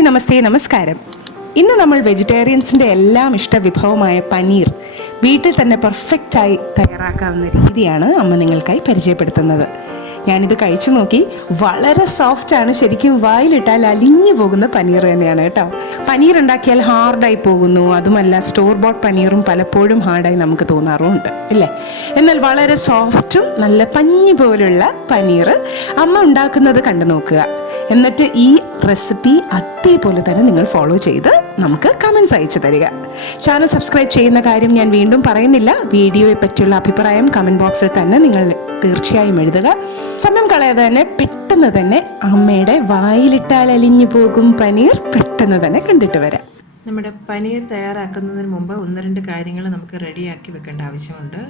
Hi നമസ്തേ നമസ്കാരം. ഇന്ന് നമ്മൾ വെജിറ്റേറിയൻസിൻ്റെ എല്ലാം ഇഷ്ടവിഭവമായ പനീർ വീട്ടിൽ തന്നെ പെർഫെക്റ്റായി തയ്യാറാക്കാവുന്ന രീതിയാണ് അമ്മ നിങ്ങൾക്കായി പരിചയപ്പെടുത്തുന്നത്. ഞാനിത് കഴിച്ചു നോക്കി. വളരെ സോഫ്റ്റാണ്. ശരിക്കും വായിലിട്ടാൽ അലിഞ്ഞു പോകുന്ന പനീർ തന്നെയാണ് കേട്ടോ. പനീർ ഉണ്ടാക്കിയാൽ ഹാർഡായി പോകുന്നു. അതുമല്ല, സ്റ്റോർ ബോട്ട് പനീറും പലപ്പോഴും ഹാർഡായി നമുക്ക് തോന്നാറുമുണ്ട് ഇല്ലേ? എന്നാൽ വളരെ സോഫ്റ്റും നല്ല പഞ്ഞി പോലുള്ള പനീർ അമ്മ ഉണ്ടാക്കുന്നത് കണ്ടു നോക്കുക. എന്നിട്ട് ഈ റെസിപ്പി അതേപോലെ തന്നെ നിങ്ങൾ ഫോളോ ചെയ്ത് നമുക്ക് കമൻസ് അയച്ചു തരിക. ചാനൽ സബ്സ്ക്രൈബ് ചെയ്യുന്ന കാര്യം ഞാൻ വീണ്ടും പറയുന്നില്ല. വീഡിയോയെ പറ്റിയുള്ള അഭിപ്രായം കമൻറ്റ് ബോക്സിൽ തന്നെ നിങ്ങൾ തീർച്ചയായും എഴുതുക. സമയം കളയാതെ തന്നെ പെട്ടെന്ന് തന്നെ അമ്മയുടെ വായിലിട്ടാൽ അലിഞ്ഞു പോകും പനീർ പെട്ടെന്ന് തന്നെ കണ്ടിട്ട് വരാം. നമ്മുടെ പനീർ തയ്യാറാക്കുന്നതിന് മുമ്പ് 1-2 കാര്യങ്ങൾ നമുക്ക് റെഡിയാക്കി വെക്കേണ്ട ആവശ്യമുണ്ട്.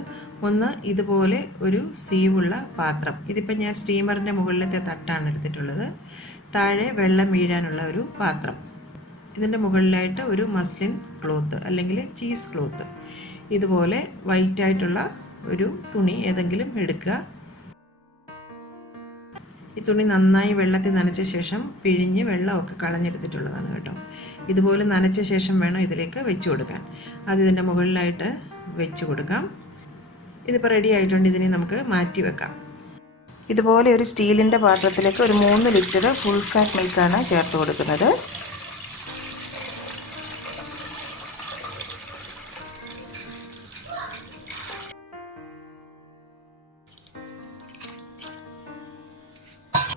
ഒന്ന്, ഇതുപോലെ ഒരു സീവുള്ള പാത്രം. ഇതിപ്പോൾ ഞാൻ സ്റ്റീമറിൻ്റെ മുകളിലത്തെ തട്ടാണ് എടുത്തിട്ടുള്ളത്. താഴെ വെള്ളം വീഴാനുള്ള ഒരു പാത്രം. ഇതിൻ്റെ മുകളിലായിട്ട് ഒരു മസ്ലിൻ ക്ലോത്ത് അല്ലെങ്കിൽ ചീസ് ക്ലോത്ത്, ഇതുപോലെ വൈറ്റായിട്ടുള്ള ഒരു തുണി ഏതെങ്കിലും എടുക്കുക. ഈ തുണി നന്നായി വെള്ളത്തിൽ നനച്ച ശേഷം പിഴിഞ്ഞ് വെള്ളമൊക്കെ കളഞ്ഞെടുത്തിട്ടുള്ളതാണ് കേട്ടോ. ഇതുപോലെ നനച്ച ശേഷം വേണം ഇതിലേക്ക് വെച്ച് കൊടുക്കാൻ. അത് ഇതിൻ്റെ മുകളിലായിട്ട് വെച്ച് കൊടുക്കാം. ഇതിപ്പോൾ റെഡി ആയിട്ടുണ്ട്. ഇതിനെ നമുക്ക് മാറ്റി വെക്കാം. ഇതുപോലെ ഒരു സ്റ്റീലിൻ്റെ പാത്രത്തിലേക്ക് ഒരു 3 ലിറ്റർ ഫുൾ ഫാറ്റ് മിൽക്കാണ് ചേർത്ത് കൊടുക്കുന്നത്.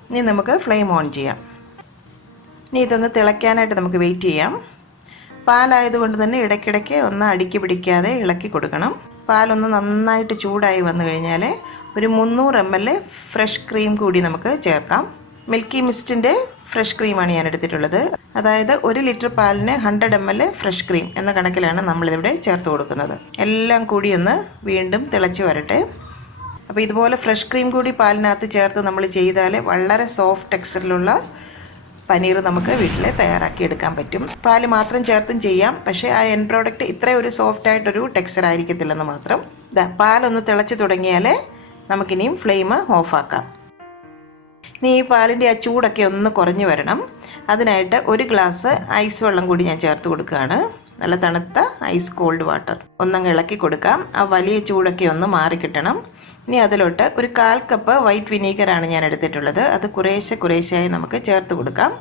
ഇനി നമുക്ക് ഫ്ലെയിം ഓൺ ചെയ്യാം. ഇനി ഇതൊന്ന് തിളയ്ക്കാനായിട്ട് നമുക്ക് വെയിറ്റ് ചെയ്യാം. പാലായതുകൊണ്ട് തന്നെ ഇടയ്ക്കിടയ്ക്ക് ഒന്ന് അടുക്കി പിടിക്കാതെ ഇളക്കി കൊടുക്കണം. പാലൊന്ന് നന്നായിട്ട് ചൂടായി വന്നു കഴിഞ്ഞാൽ ഒരു 300 ml ഫ്രഷ് ക്രീം കൂടി നമുക്ക് ചേർക്കാം. മിൽക്കി മിസ്റ്റിൻ്റെ ഫ്രഷ് ക്രീമാണ് ഞാൻ എടുത്തിട്ടുള്ളത്. അതായത് 1 ലിറ്റർ പാലിന് 100 ml ഫ്രഷ് ക്രീം എന്ന കണക്കിലാണ് നമ്മളിവിടെ ചേർത്ത് കൊടുക്കുന്നത്. എല്ലാം കൂടി ഒന്ന് വീണ്ടും തിളച്ച് വരട്ടെ. അപ്പോൾ ഇതുപോലെ ഫ്രഷ് ക്രീം കൂടി പാലിനകത്ത് ചേർത്ത് നമ്മൾ ചെയ്താൽ വളരെ സോഫ്റ്റ് ടെക്സ്ചറിലുള്ള പനീർ നമുക്ക് വീട്ടിൽ തയ്യാറാക്കി എടുക്കാൻ പറ്റും. പാല് മാത്രം ചേർത്തും ചെയ്യാം. പക്ഷേ ആ എൻഡ് പ്രോഡക്റ്റ് ഇത്രയും ഒരു സോഫ്റ്റ് ആയിട്ടൊരു ടെക്സ്ചർ ആയിരിക്കത്തില്ലെന്ന് മാത്രം. പാലൊന്ന് തിളച്ച് തുടങ്ങിയാൽ നമുക്കിനിയും ഫ്ലെയിം ഓഫാക്കാം. ഇനി ഈ പാലിൻ്റെ ആ ചൂടൊക്കെ ഒന്ന് കുറഞ്ഞു വരണം. അതിനായിട്ട് 1 ഗ്ലാസ് ഐസ് വെള്ളം കൂടി ഞാൻ ചേർത്ത് കൊടുക്കുകയാണ്. നല്ല തണുത്ത ഐസ് കോൾഡ് വാട്ടർ ഒന്നങ്ങ് ഇളക്കി കൊടുക്കാം. ആ വലിയ ചൂടൊക്കെ ഒന്ന് മാറിക്കിട്ടണം. ഇനി അതിലോട്ട് ഒരു 1/4 കപ്പ് വൈറ്റ് വിനീഗറാണ് ഞാൻ എടുത്തിട്ടുള്ളത്. അത് കുറേശ്ശെയായി നമുക്ക് ചേർത്ത് കൊടുക്കാം.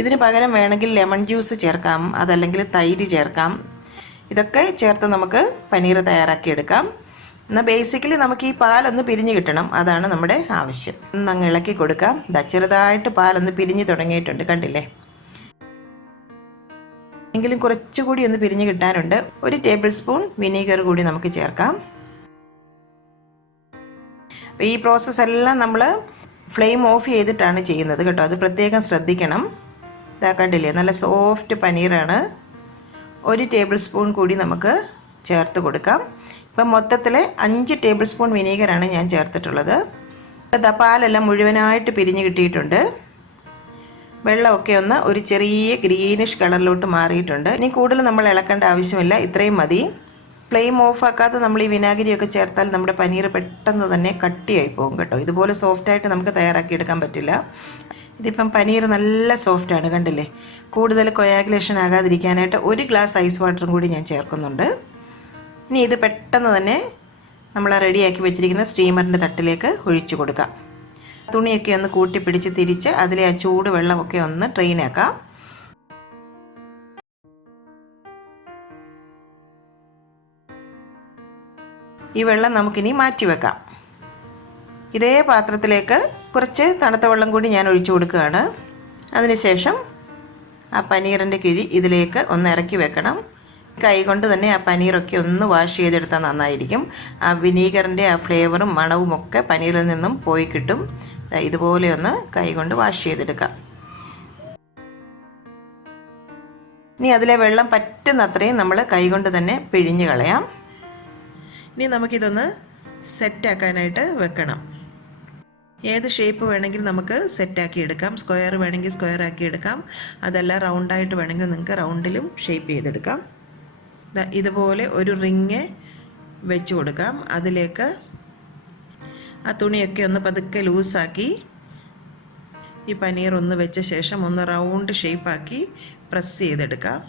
ഇതിന് പകരം വേണമെങ്കിൽ ലെമൺ ജ്യൂസ് ചേർക്കാം, അതല്ലെങ്കിൽ തൈര് ചേർക്കാം. ഇതൊക്കെ ചേർത്ത് നമുക്ക് പനീർ തയ്യാറാക്കിയെടുക്കാം. എന്നാൽ ബേസിക്കലി നമുക്ക് ഈ പാലൊന്ന് പിരിഞ്ഞ് കിട്ടണം. അതാണ് നമ്മുടെ ആവശ്യം. ഒന്നങ്ങ് ഇളക്കി കൊടുക്കാം. ചെറുതായിട്ട് പാലൊന്ന് പിരിഞ്ഞ് തുടങ്ങിയിട്ടുണ്ട്, കണ്ടില്ലേ? എങ്കിലും കുറച്ചുകൂടി ഒന്ന് പിരിഞ്ഞ് കിട്ടാനുണ്ട്. 1 ടേബിൾ സ്പൂൺ വിനീഗർ കൂടി നമുക്ക് ചേർക്കാം. ഈ പ്രോസസ്സ് എല്ലാം നമ്മൾ ഫ്ലെയിം ഓഫ് ചെയ്തിട്ടാണ് ചെയ്യുന്നത് കേട്ടോ. അത് പ്രത്യേകം ശ്രദ്ധിക്കണം. ഇതാ കണ്ടില്ലേ, നല്ല സോഫ്റ്റ് പനീറാണ്. 1 ടേബിൾ സ്പൂൺ കൂടി നമുക്ക് ചേർത്ത് കൊടുക്കാം. ഇപ്പം മൊത്തത്തിൽ 5 ടേബിൾ സ്പൂൺ വിനീഗറാണ് ഞാൻ ചേർത്തിട്ടുള്ളത്. പാലെല്ലാം മുഴുവനായിട്ട് പിരിഞ്ഞ് കിട്ടിയിട്ടുണ്ട്. വെള്ളമൊക്കെ ഒന്ന് ഒരു ചെറിയ ഗ്രീനിഷ് കളറിലോട്ട് മാറിയിട്ടുണ്ട്. ഇനി കൂടുതൽ നമ്മൾ ഇളക്കേണ്ട ആവശ്യമില്ല. ഇത്രയും മതി. ഫ്ലെയിം ഓഫ് ആക്കാതെ നമ്മൾ ഈ വിനാഗിരിയൊക്കെ ചേർത്താൽ നമ്മുടെ പനീർ പെട്ടെന്ന് തന്നെ കട്ടിയായി പോകും കേട്ടോ. ഇതുപോലെ സോഫ്റ്റായിട്ട് നമുക്ക് തയ്യാറാക്കിയെടുക്കാൻ പറ്റില്ല. ഇതിപ്പം പനീർ നല്ല സോഫ്റ്റാണ്, കണ്ടില്ലേ? കൂടുതൽ കൊയാഗുലേഷൻ ആകാതിരിക്കാനായിട്ട് 1 ഗ്ലാസ് ഐസ് വാട്ടറും കൂടി ഞാൻ ചേർക്കുന്നുണ്ട്. ഇനി ഇത് പെട്ടെന്ന് തന്നെ നമ്മൾ റെഡിയാക്കി വെച്ചിരിക്കുന്ന സ്റ്റീമറിൻ്റെ തട്ടിലേക്ക് ഒഴിച്ചു കൊടുക്കാം. തുണിയൊക്കെ ഒന്ന് കൂട്ടിപ്പിടിച്ച് തിരിച്ച് അതിലെ ആ ചൂട് വെള്ളമൊക്കെ ഒന്ന് ട്രെയിനാക്കാം. ഈ വെള്ളം നമുക്കിനി മാറ്റി വെക്കാം. ഇതേ പാത്രത്തിലേക്ക് കുറച്ച് തണുത്ത വെള്ളം കൂടി ഞാൻ ഒഴിച്ചു കൊടുക്കുകയാണ്. അതിനുശേഷം ആ പനീറിൻ്റെ കിഴി ഇതിലേക്ക് ഒന്ന് ഇറക്കി വെക്കണം. കൈ കൊണ്ട് തന്നെ ആ പനീറൊക്കെ ഒന്ന് വാഷ് ചെയ്തെടുത്താൽ നന്നായിരിക്കും. ആ വിനീഗറിൻ്റെ ആ ഫ്ലേവറും മണവും ഒക്കെ പനീറിൽ നിന്നും പോയി കിട്ടും. ഇതുപോലെ ഒന്ന് കൈ കൊണ്ട് വാഷ് ചെയ്തെടുക്കാം. ഇനി അതിലെ വെള്ളം പറ്റുന്നത്രയും നമ്മൾ കൈ കൊണ്ട് തന്നെ പിഴിഞ്ഞ് കളയാം. ഇനി നമുക്കിതൊന്ന് സെറ്റാക്കാനായിട്ട് വെക്കണം. ഏത് ഷേപ്പ് വേണമെങ്കിൽ നമുക്ക് സെറ്റാക്കി എടുക്കാം. സ്ക്വയർ വേണമെങ്കിൽ സ്ക്വയർ ആക്കി എടുക്കാം. അതല്ല റൗണ്ടായിട്ട് വേണമെങ്കിൽ നിങ്ങൾക്ക് റൗണ്ടിലും ഷേപ്പ് ചെയ്തെടുക്കാം. ഇതുപോലെ ഒരു റിങ് വെച്ച് കൊടുക്കാം. അതിലേക്ക് ആ തുണിയൊക്കെ ഒന്ന് പതുക്കെ ലൂസാക്കി ഈ പനീർ ഒന്ന് വെച്ച ശേഷം ഒന്ന് റൗണ്ട് ഷേപ്പാക്കി പ്രസ് ചെയ്തെടുക്കാം.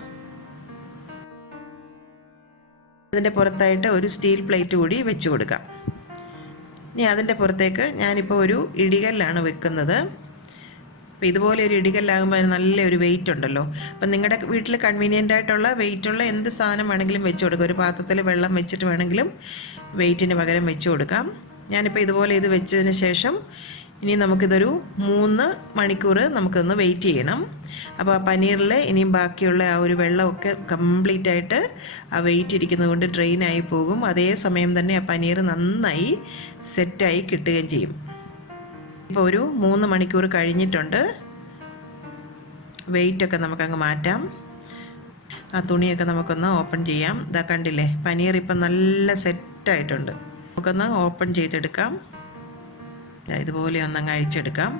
അതിൻ്റെ പുറത്തായിട്ട് ഒരു സ്റ്റീൽ പ്ലേറ്റ് കൂടി വെച്ച് കൊടുക്കാം. ഇനി അതിൻ്റെ പുറത്തേക്ക് ഞാനിപ്പോൾ ഒരു ഇടികല്ലാണ് വെക്കുന്നത്. അപ്പോൾ ഇതുപോലെ ഒരു ഇടികല്ലാകുമ്പോൾ അതിന് നല്ലൊരു വെയിറ്റ് ഉണ്ടല്ലോ. അപ്പം നിങ്ങളുടെ വീട്ടിൽ കൺവീനിയൻ്റ് ആയിട്ടുള്ള വെയിറ്റുള്ള എന്ത് സാധനം വേണമെങ്കിലും വെച്ച് കൊടുക്കുക. ഒരു പാത്രത്തിൽ വെള്ളം വെച്ചിട്ട് വേണമെങ്കിലും വെയിറ്റിന് പകരം വെച്ച് കൊടുക്കാം. ഞാനിപ്പോൾ ഇതുപോലെ ഇത് വെച്ചതിന് ശേഷം ഇനി നമുക്കിതൊരു 3 മണിക്കൂർ നമുക്കൊന്ന് വെയിറ്റ് ചെയ്യണം. അപ്പോൾ ആ പനീറിൽ ഇനിയും ബാക്കിയുള്ള ആ ഒരു വെള്ളമൊക്കെ കംപ്ലീറ്റ് ആയിട്ട് ആ വെയിറ്റ് ഇരിക്കുന്നത് കൊണ്ട് ഡ്രെയിനായി പോകും. അതേ സമയം തന്നെ ആ പനീർ നന്നായി സെറ്റായി കിട്ടുകയും ചെയ്യും. ഇപ്പോൾ ഒരു 3 മണിക്കൂർ കഴിഞ്ഞിട്ടുണ്ട്. വെയിറ്റൊക്കെ നമുക്കങ്ങ് മാറ്റാം. ആ തുണിയൊക്കെ നമുക്കൊന്ന് ഓപ്പൺ ചെയ്യാം. ഇതാ കണ്ടില്ലേ, പനീർ ഇപ്പം നല്ല സെറ്റായിട്ടുണ്ട്. നമുക്കൊന്ന് ഓപ്പൺ ചെയ്തെടുക്കാം. ഇതുപോലെ ഒന്നങ്ങ് അഴിച്ചെടുക്കാം.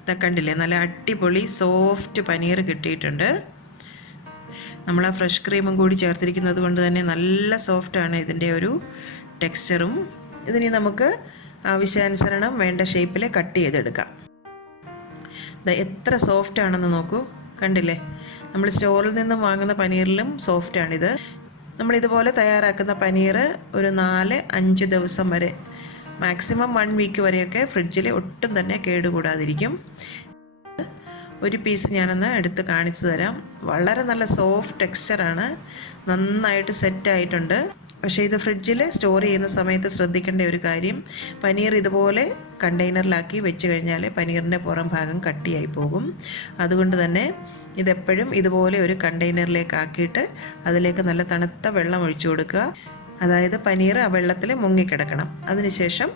ഇതൊക്കെ കണ്ടില്ലേ, നല്ല അടിപൊളി സോഫ്റ്റ് പനീർ കിട്ടിയിട്ടുണ്ട്. നമ്മൾ ആ ഫ്രഷ് ക്രീമും കൂടി ചേർത്തിരിക്കുന്നത് കൊണ്ട് തന്നെ നല്ല സോഫ്റ്റാണ് ഇതിൻ്റെ ഒരു ടെക്സ്ചറും. ഇതിനി നമുക്ക് ആവശ്യാനുസരണം വേണ്ട ഷേപ്പിൽ കട്ട് ചെയ്തെടുക്കാം. എത്ര സോഫ്റ്റ് ആണെന്ന് നോക്കൂ, കണ്ടില്ലേ. നമ്മൾ സ്റ്റോറിൽ നിന്നും വാങ്ങുന്ന പനീറിലും സോഫ്റ്റാണിത്. നമ്മളിതുപോലെ തയ്യാറാക്കുന്ന പനീർ ഒരു 4-5 ദിവസം വരെ, മാക്സിമം 1 വീക്ക് വരെയൊക്കെ ഫ്രിഡ്ജിൽ ഒട്ടും തന്നെ കേടുകൂടാതിരിക്കും. ഒരു പീസ് ഞാനൊന്ന് എടുത്ത് കാണിച്ചു തരാം. വളരെ നല്ല സോഫ്റ്റ് ടെക്സ്ചറാണ്, നന്നായിട്ട് സെറ്റായിട്ടുണ്ട്. പക്ഷേ ഇത് ഫ്രിഡ്ജിൽ സ്റ്റോർ ചെയ്യുന്ന സമയത്ത് ശ്രദ്ധിക്കേണ്ട ഒരു കാര്യം, പനീർ ഇതുപോലെ കണ്ടെയ്നറിലാക്കി വെച്ച് കഴിഞ്ഞാൽ പനീറിൻ്റെ പുറം ഭാഗം കട്ടിയായി പോകും. അതുകൊണ്ട് തന്നെ ഇതെപ്പോഴും ഇതുപോലെ ഒരു കണ്ടെയ്നറിലേക്ക് ആക്കിയിട്ട് അതിലേക്ക് നല്ല തണുത്ത വെള്ളം ഒഴിച്ചു കൊടുക്കുക. അതായത് പനീർ ആ വെള്ളത്തിൽ മുങ്ങിക്കിടക്കണം. അതിനുശേഷം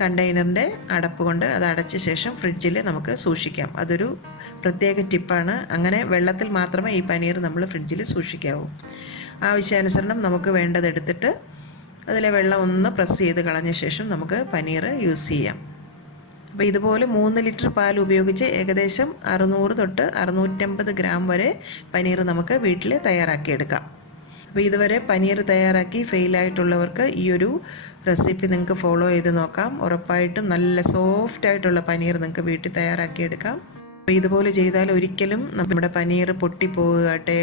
കണ്ടെയ്നറിൻ്റെ അടപ്പ് കൊണ്ട് അത് അടച്ച ശേഷം ഫ്രിഡ്ജിൽ നമുക്ക് സൂക്ഷിക്കാം. അതൊരു പ്രത്യേക ടിപ്പാണ്. അങ്ങനെ വെള്ളത്തിൽ മാത്രമേ ഈ പനീർ നമ്മൾ ഫ്രിഡ്ജിൽ സൂക്ഷിക്കാവൂ. ആവശ്യാനുസരണം നമുക്ക് വേണ്ടതെടുത്തിട്ട് അതിലെ വെള്ളം ഒന്ന് പ്രസ് ചെയ്ത് കളഞ്ഞ ശേഷം നമുക്ക് പനീർ യൂസ് ചെയ്യാം. അപ്പോൾ ഇതുപോലെ 3 ലിറ്റർ പാൽ ഉപയോഗിച്ച് ഏകദേശം 600 തൊട്ട് 650 ഗ്രാം വരെ പനീർ നമുക്ക് വീട്ടിൽ തയ്യാറാക്കിയെടുക്കാം. അപ്പോൾ ഇതുവരെ പനീർ തയ്യാറാക്കി ഫെയിലായിട്ടുള്ളവർക്ക് ഈ ഒരു റെസിപ്പി നിങ്ങൾക്ക് ഫോളോ ചെയ്ത് നോക്കാം. ഉറപ്പായിട്ടും നല്ല സോഫ്റ്റായിട്ടുള്ള പനീർ നിങ്ങൾക്ക് വീട്ടിൽ തയ്യാറാക്കിയെടുക്കാം. അപ്പോൾ ഇതുപോലെ ചെയ്താൽ ഒരിക്കലും നമ്മുടെ പനീർ പൊട്ടിപ്പോവുകട്ടെ,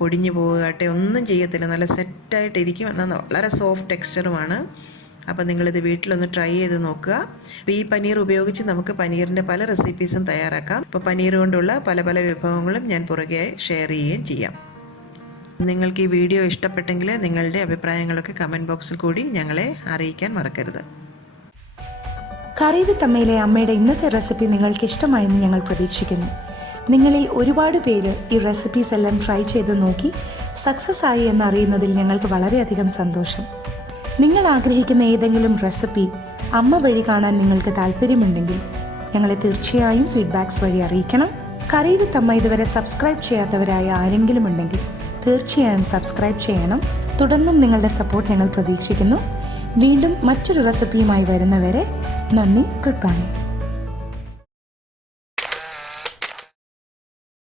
പൊടിഞ്ഞു പോവുകട്ടെ ഒന്നും ചെയ്യത്തില്ല. നല്ല സെറ്റായിട്ടിരിക്കും. എന്നാൽ വളരെ സോഫ്റ്റ് ടെക്സ്ചറുമാണ്. അപ്പോൾ നിങ്ങളിത് വീട്ടിലൊന്ന് ട്രൈ ചെയ്ത് നോക്കുക. അപ്പോൾ ഈ പനീർ ഉപയോഗിച്ച് നമുക്ക് പനീറിൻ്റെ പല റെസിപ്പീസും തയ്യാറാക്കാം. അപ്പോൾ പനീർ കൊണ്ടുള്ള പല പല വിഭവങ്ങളും ഞാൻ പുറകെ ഷെയർ ചെയ്യുകയും ചെയ്യാം. നിങ്ങൾക്ക് ഈ വീഡിയോ ഇഷ്ടപ്പെട്ടെങ്കിൽ നിങ്ങളുടെ അഭിപ്രായങ്ങളൊക്കെ കമൻറ്റ് ബോക്സിൽ കൂടി ഞങ്ങളെ അറിയിക്കാൻ മറക്കരുത്. കറി വിത്ത് അമ്മയിലെ അമ്മയുടെ ഇന്നത്തെ റെസിപ്പി നിങ്ങൾക്ക് ഇഷ്ടമായെന്ന് ഞങ്ങൾ പ്രതീക്ഷിക്കുന്നു. നിങ്ങളിൽ ഒരുപാട് പേര് ഈ റെസിപ്പീസ് എല്ലാം ട്രൈ ചെയ്ത് നോക്കി സക്സസ് ആയി എന്നറിയുന്നതിൽ ഞങ്ങൾക്ക് വളരെയധികം സന്തോഷം. നിങ്ങൾ ആഗ്രഹിക്കുന്ന ഏതെങ്കിലും റെസിപ്പി അമ്മ വഴി കാണാൻ നിങ്ങൾക്ക് താല്പര്യമുണ്ടെങ്കിൽ ഞങ്ങളെ തീർച്ചയായും ഫീഡ്ബാക്സ് വഴി അറിയിക്കണം. കറി വിത്ത് അമ്മ ഇതുവരെ സബ്സ്ക്രൈബ് ചെയ്യാത്തവരായ ആരെങ്കിലും ഉണ്ടെങ്കിൽ തീർച്ചയായും സബ്സ്ക്രൈബ് ചെയ്യണം. തുടർന്നും നിങ്ങളുടെ സപ്പോർട്ട് ഞങ്ങൾ പ്രതീക്ഷിക്കുന്നു. വീണ്ടും മറ്റൊരു റെസിപ്പിയുമായി വരുന്നവരെ നന്ദി. Good bye.